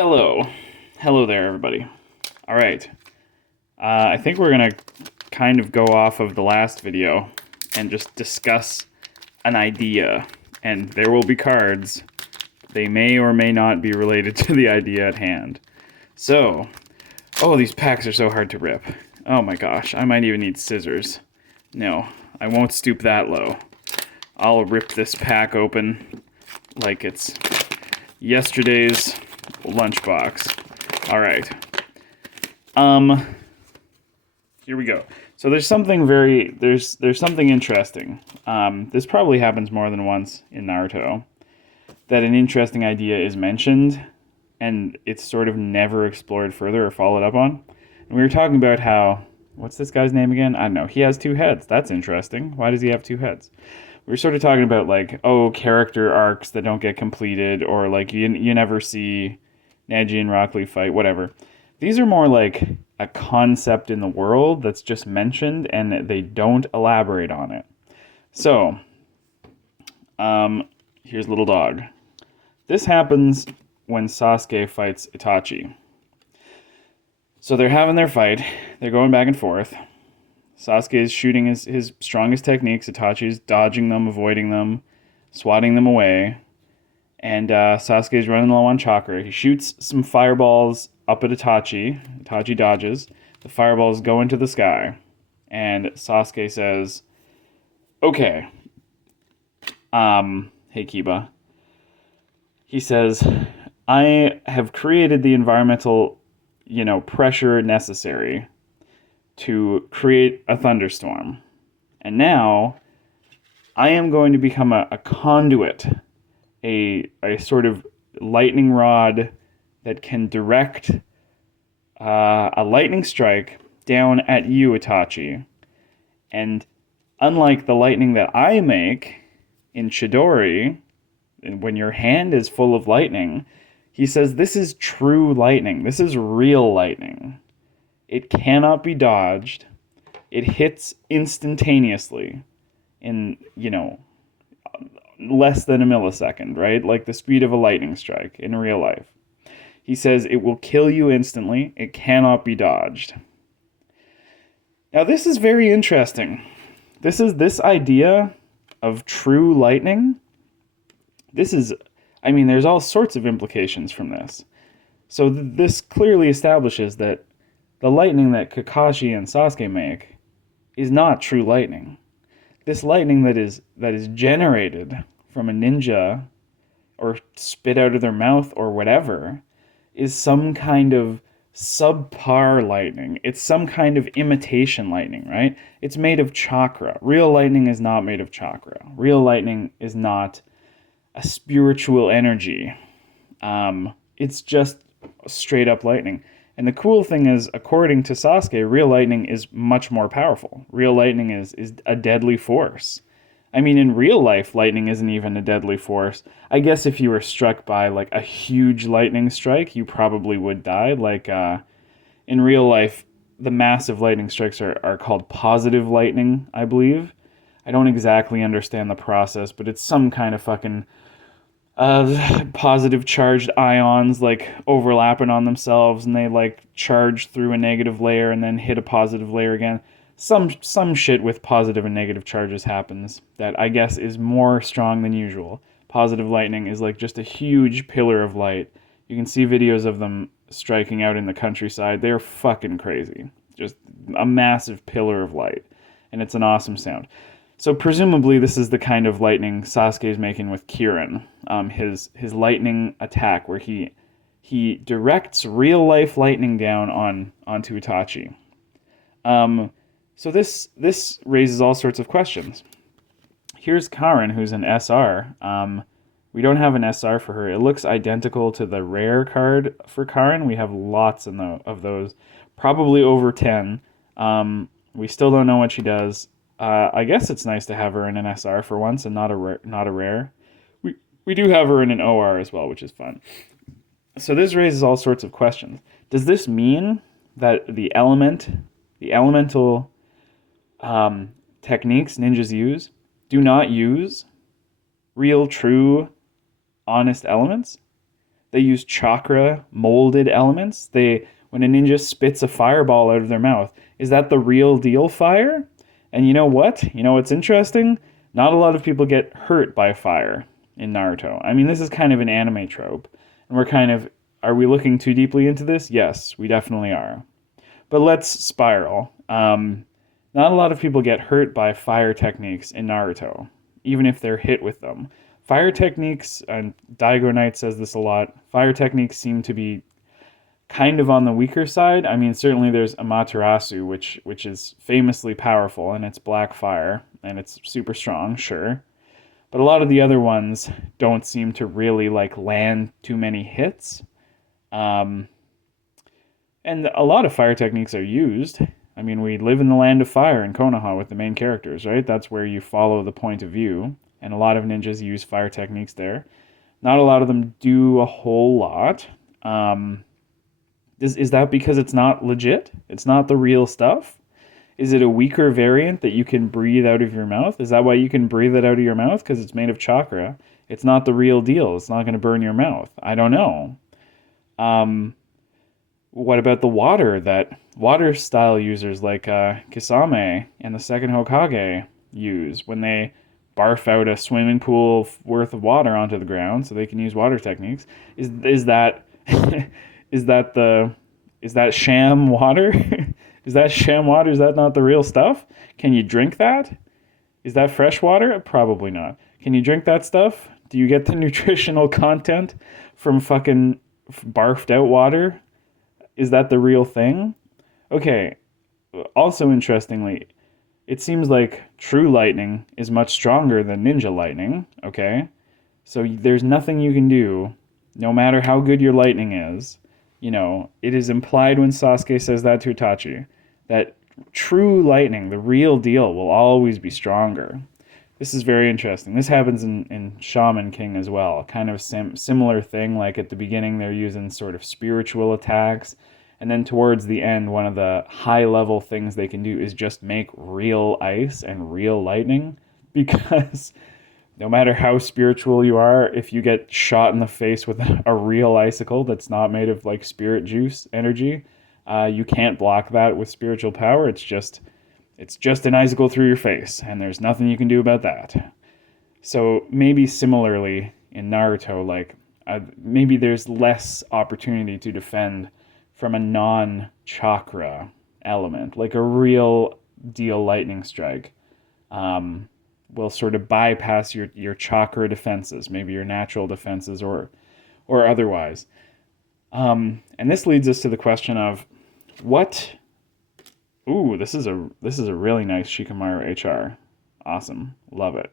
Hello. Hello there, everybody. All right. I think we're going to kind of go off of the last video and just discuss an idea. And there will be cards. They may or may not be related to the idea at hand. So, oh, these packs are so hard to rip. Oh my gosh, I might even need scissors. No, I won't stoop that low. I'll rip this pack open like it's yesterday's lunchbox. All right. Here we go. So there's something something interesting. This probably happens more than once in Naruto, that an interesting idea is mentioned and it's sort of never explored further or followed up on. And we were talking about how, what's this guy's name again? I don't know. He has two heads. That's interesting. Why does he have two heads? We were sort of talking about like, oh, character arcs that don't get completed, or like you never see Neji and Rock Lee fight, whatever. These are more like a concept in the world that's just mentioned and they don't elaborate on it. So, here's Little Dog. This happens when Sasuke fights Itachi. So they're having their fight. They're going back and forth. Sasuke is shooting his strongest techniques. Itachi's dodging them, avoiding them, swatting them away. And Sasuke's running low on chakra. He shoots some fireballs up at Itachi. Itachi dodges. The fireballs go into the sky. And Sasuke says, okay. Hey Kiba. He says, I have created the environmental, pressure necessary to create a thunderstorm. And now I am going to become a conduit, a sort of lightning rod that can direct a lightning strike down at you, Itachi. And unlike the lightning that I make in Chidori, when your hand is full of lightning, he says this is true lightning. This is real lightning. It cannot be dodged. It hits instantaneously in, less than a millisecond, right? Like the speed of a lightning strike in real life. He says it will kill you instantly. It cannot be dodged. Now, this is very interesting. This idea of true lightning. There's all sorts of implications from this. So this clearly establishes that the lightning that Kakashi and Sasuke make is not true lightning. This lightning that is generated from a ninja or spit out of their mouth or whatever is some kind of subpar lightning. It's some kind of imitation lightning, right? It's made of chakra. Real lightning is not made of chakra. Real lightning is not a spiritual energy. It's just straight up lightning. And the cool thing is, according to Sasuke, real lightning is much more powerful. Real lightning is a deadly force. I mean, in real life, lightning isn't even a deadly force. I guess if you were struck by, like, a huge lightning strike, you probably would die. Like, in real life, the massive lightning strikes are called positive lightning, I believe. I don't exactly understand the process, but it's some kind of fucking positive charged ions like overlapping on themselves, and they like charge through a negative layer and then hit a positive layer again. Some shit with positive and negative charges happens that I guess is more strong than usual. Positive lightning is like just a huge pillar of light. You can see videos of them striking out in the countryside. They're fucking crazy. Just a massive pillar of light. And it's an awesome sound. So presumably this is the kind of lightning Sasuke is making with Kirin. His lightning attack where he directs real life lightning down onto Itachi. So this raises all sorts of questions. Here's Karin, who's an SR. We don't have an SR for her. It looks identical to the rare card for Karin. We have lots of those, probably over 10. We still don't know what she does. I guess it's nice to have her in an SR for once and not a rare. We do have her in an OR as well, which is fun. So this raises all sorts of questions. Does this mean that the elemental techniques ninjas use do not use real, true, honest elements? They use chakra molded elements. When a ninja spits a fireball out of their mouth, is that the real deal fire? And you know what? You know what's interesting? Not a lot of people get hurt by fire in Naruto. I mean, this is kind of an anime trope. And are we looking too deeply into this? Yes, we definitely are. But let's spiral. Not a lot of people get hurt by fire techniques in Naruto, even if they're hit with them. Fire techniques, and Daigo Knight says this a lot, fire techniques seem to be kind of on the weaker side. I mean, certainly there's Amaterasu, which is famously powerful, and it's black fire, and it's super strong, sure. But a lot of the other ones don't seem to really like land too many hits. And a lot of fire techniques are used. I mean, we live in the land of fire in Konoha with the main characters, right? That's where you follow the point of view. And a lot of ninjas use fire techniques there. Not a lot of them do a whole lot. Is that because it's not legit? It's not the real stuff? Is it a weaker variant that you can breathe out of your mouth? Is that why you can breathe it out of your mouth? Because it's made of chakra. It's not the real deal. It's not going to burn your mouth. I don't know. What about the water style users like Kisame and the second Hokage use when they barf out a swimming pool worth of water onto the ground so they can use water techniques? Is that is that sham water? Is that sham water? Is that not the real stuff? Can you drink that? Is that fresh water? Probably not. Can you drink that stuff? Do you get the nutritional content from fucking barfed out water? Is that the real thing? Okay. Also, interestingly, it seems like true lightning is much stronger than ninja lightning, okay? So there's nothing you can do, no matter how good your lightning is. You know, it is implied when Sasuke says that to Itachi, that true lightning, the real deal, will always be stronger. This is very interesting. This happens in Shaman King as well. Kind of similar thing, like at the beginning they're using sort of spiritual attacks, and then towards the end, one of the high-level things they can do is just make real ice and real lightning, because no matter how spiritual you are, if you get shot in the face with a real icicle that's not made of like spirit juice energy, you can't block that with spiritual power. It's just an icicle through your face, and there's nothing you can do about that. So maybe similarly in Naruto, like maybe there's less opportunity to defend from a non-chakra element, like a real deal lightning strike. Will sort of bypass your chakra defenses, maybe your natural defenses or otherwise. And this leads us to the question of what. Ooh, this is a really nice Shikamaru HR. Awesome, love it.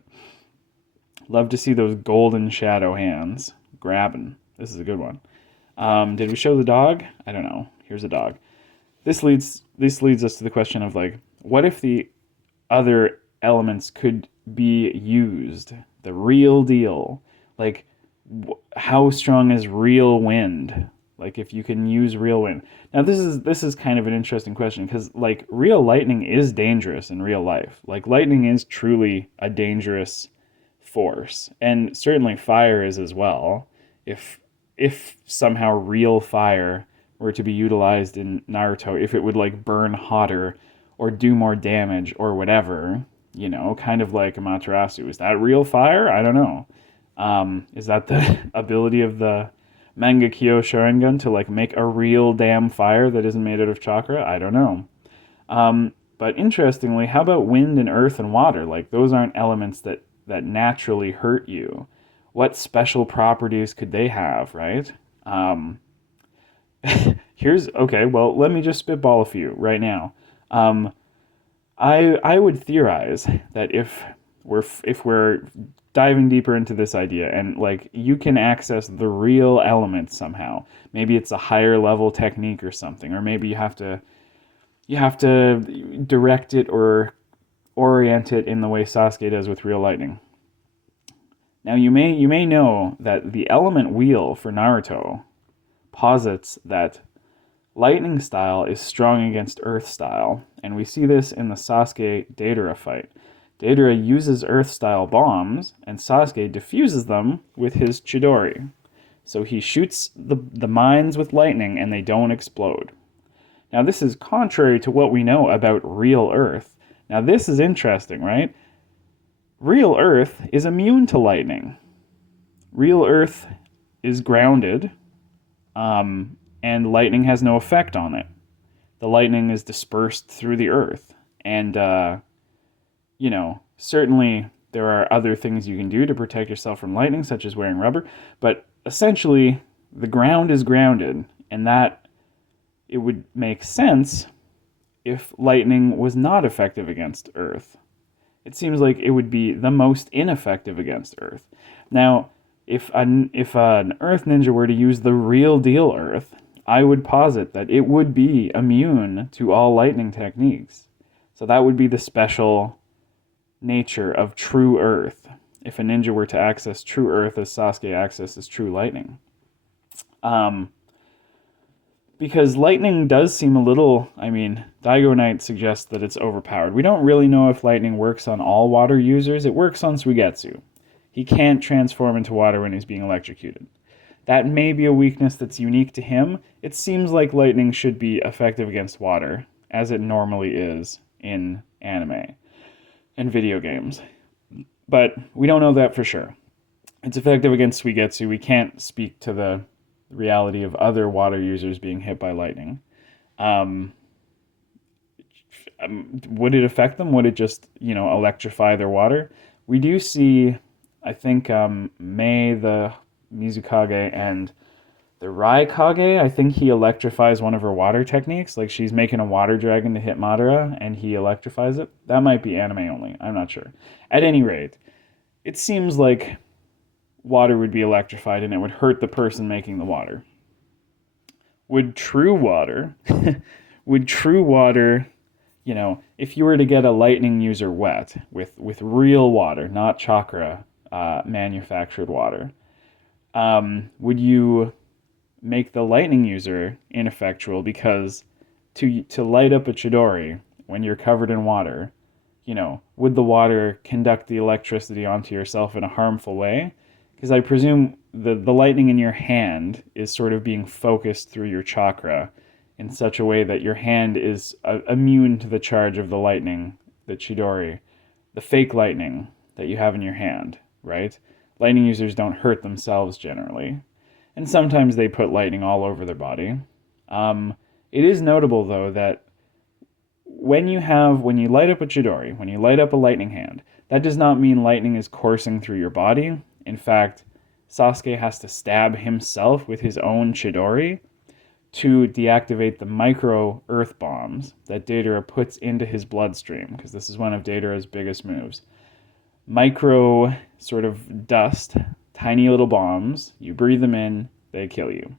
Love to see those golden shadow hands grabbing. This is a good one. Did we show the dog? I don't know. Here's a dog. This leads us to the question of like, what if the other elements could be used? The real deal. Like, how strong is real wind? Like, if you can use real wind. Now, this is kind of an interesting question, because like real lightning is dangerous in real life. Like, lightning is truly a dangerous force, and certainly fire is as well. If somehow real fire were to be utilized in Naruto, if it would like burn hotter or do more damage or whatever, you know, kind of like Amaterasu. Is that real fire? I don't know. Is that the ability of the Mangekyo Sharingan to like make a real damn fire that isn't made out of chakra? I don't know. But interestingly, how about wind and earth and water? Like, those aren't elements that naturally hurt you. What special properties could they have, right? Okay, well, let me just spitball a few right now. I would theorize that if we're diving deeper into this idea, and like you can access the real elements somehow, maybe it's a higher level technique or something, or maybe you have to direct it or orient it in the way Sasuke does with real lightning. Now you may know that the element wheel for Naruto posits that lightning style is strong against earth style, and we see this in the Sasuke Deidara fight. Deidara uses earth style bombs, and Sasuke diffuses them with his Chidori. So he shoots the mines with lightning and they don't explode. Now, this is contrary to what we know about real Earth. Now, this is interesting, right? Real Earth is immune to lightning. Real Earth is grounded, and lightning has no effect on it. The lightning is dispersed through the Earth. And, certainly there are other things you can do to protect yourself from lightning, such as wearing rubber, but essentially, the ground is grounded, and that it would make sense if lightning was not effective against Earth. It seems like it would be the most ineffective against Earth. Now, if an Earth ninja were to use the real deal Earth, I would posit that it would be immune to all lightning techniques. So that would be the special nature of true Earth, if a ninja were to access true Earth as Sasuke accesses true lightning. Because lightning does seem a little, Daigo Knight suggests that it's overpowered. We don't really know if lightning works on all water users. It works on Suigetsu. He can't transform into water when he's being electrocuted. That may be a weakness that's unique to him. It seems like lightning should be effective against water, as it normally is in anime and video games. But we don't know that for sure. It's effective against Suigetsu. We can't speak to the reality of other water users being hit by lightning. Would it affect them? Would it just, electrify their water? We do see, I think, Mei, the Mizukage, and the Raikage, I think he electrifies one of her water techniques. Like, she's making a water dragon to hit Madara, and he electrifies it. That might be anime only. I'm not sure. At any rate, it seems like water would be electrified and it would hurt the person making the water. Would true water, if you were to get a lightning user wet with real water, not chakra manufactured water, would you make the lightning user ineffectual? Because to light up a Chidori when you're covered in water, would the water conduct the electricity onto yourself in a harmful way? Because I presume the lightning in your hand is sort of being focused through your chakra in such a way that your hand is immune to the charge of the lightning, the Chidori, the fake lightning that you have in your hand, right? Lightning users don't hurt themselves generally. And sometimes they put lightning all over their body. It is notable, though, that when you light up a Chidori, when you light up a lightning hand, that does not mean lightning is coursing through your body. In fact, Sasuke has to stab himself with his own Chidori to deactivate the micro earth bombs that Deidara puts into his bloodstream, because this is one of Deidara's biggest moves. Micro sort of dust, tiny little bombs, you breathe them in, they kill you.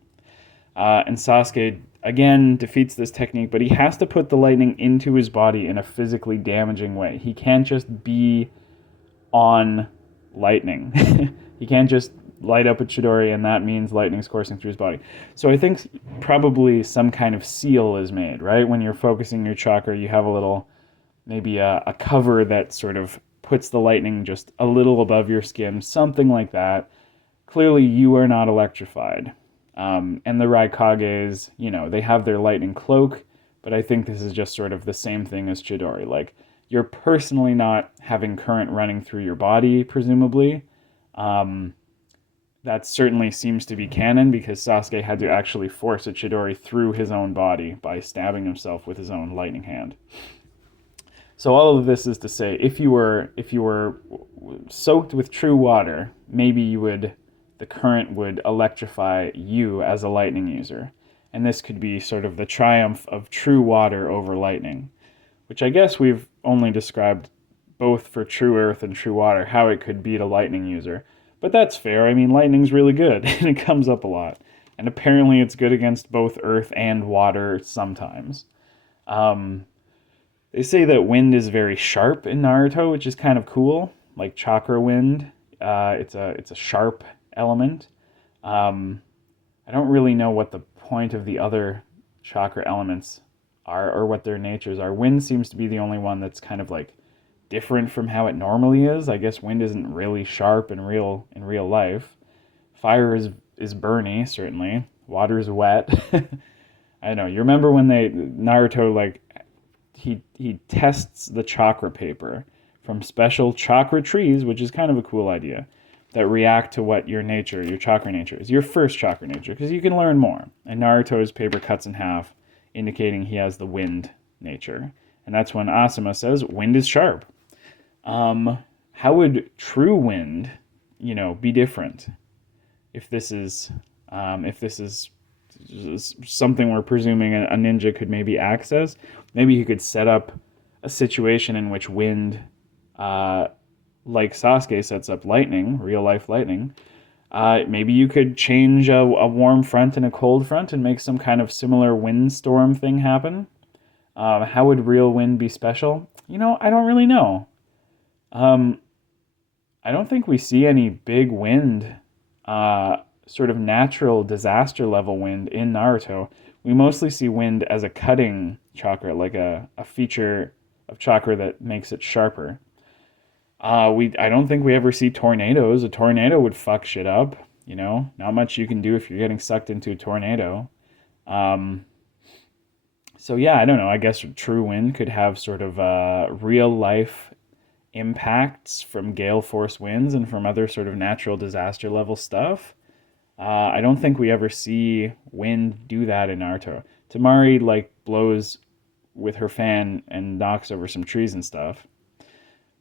And Sasuke, again, defeats this technique, but he has to put the lightning into his body in a physically damaging way. He can't just be on lightning. He can't just light up a Chidori and that means lightning's coursing through his body. So I think probably some kind of seal is made, right? When you're focusing your chakra, you have a little, maybe a cover that sort of puts the lightning just a little above your skin, something like that. Clearly you are not electrified. And the Raikages, they have their lightning cloak, but I think this is just sort of the same thing as Chidori. Like, you're personally not having current running through your body, presumably. That certainly seems to be canon because Sasuke had to actually force a Chidori through his own body by stabbing himself with his own lightning hand. So all of this is to say, if you were soaked with true water, maybe the current would electrify you as a lightning user. And this could be sort of the triumph of true water over lightning, which I guess we've only described both for true earth and true water, how it could beat a lightning user. But that's fair. Lightning's really good, and it comes up a lot. And apparently it's good against both earth and water sometimes. They say that wind is very sharp in Naruto, which is kind of cool. Like chakra wind. It's a sharp element. I don't really know what the point of the other chakra elements are or what their natures are. Wind seems to be the only one that's kind of like different from how it normally is. I guess wind isn't really sharp in real life. Fire is is burny, certainly. Water's wet. I know. You remember when Naruto, like, he tests the chakra paper from special chakra trees, which is kind of a cool idea, that react to what your chakra nature is, your first chakra nature, because you can learn more. And Naruto's paper cuts in half, indicating he has the wind nature. And that's when Asuma says, wind is sharp. How would true wind, be different if this is something we're presuming a ninja could maybe access? Maybe he could set up a situation in which wind, like Sasuke sets up lightning, real life lightning. Maybe you could change a warm front and a cold front and make some kind of similar windstorm thing happen. How would real wind be special? I don't really know. I don't think we see any big wind, sort of natural disaster level wind in Naruto. We mostly see wind as a cutting chakra, like a feature of chakra that makes it sharper. I don't think we ever see tornadoes. A tornado would fuck shit up, Not much you can do if you're getting sucked into a tornado. So yeah, I don't know. I guess true wind could have sort of real life impacts from gale force winds and from other sort of natural disaster level stuff. I don't think we ever see wind do that in Naruto. Temari like blows with her fan and knocks over some trees and stuff.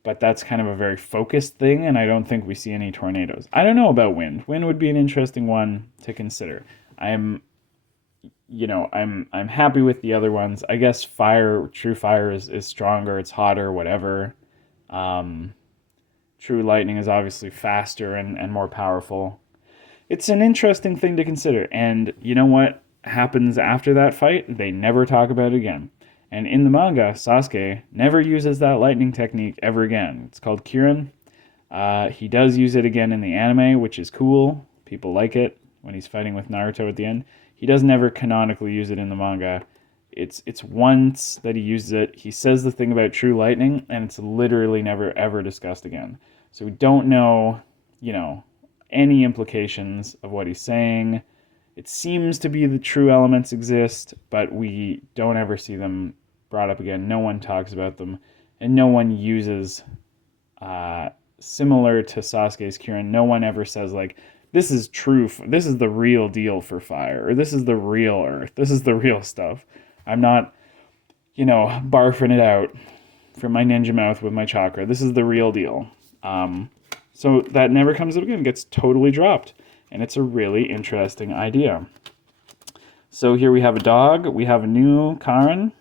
But that's kind of a very focused thing, and I don't think we see any tornadoes. I don't know about wind. Wind would be an interesting one to consider. I'm happy with the other ones. I guess true fire is stronger, it's hotter, whatever. True lightning is obviously faster and more powerful. It's an interesting thing to consider. And you know what happens after that fight? They never talk about it again. And in the manga, Sasuke never uses that lightning technique ever again. It's called Kirin. He does use it again in the anime, which is cool. People like it when he's fighting with Naruto at the end. He does never canonically use it in the manga. It's once that he uses it. He says the thing about true lightning, and it's literally never ever discussed again. So we don't know, any implications of what he's saying. It seems to be the true elements exist, but we don't ever see them brought up again. No one talks about them, and no one uses, similar to Sasuke's Kirin, no one ever says, like, this is true, this is the real deal for fire, or this is the real earth, this is the real stuff. I'm not, barfing it out from my ninja mouth with my chakra. This is the real deal. So that never comes up again. It gets totally dropped. And it's a really interesting idea. So here we have a dog. We have a new Karin.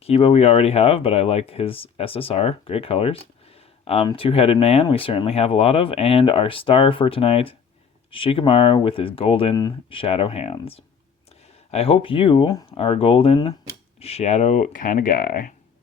Kiba we already have, but I like his SSR. Great colors. Two-headed man we certainly have a lot of. And our star for tonight, Shikamaru with his golden shadow hands. I hope you are a golden shadow kind of guy.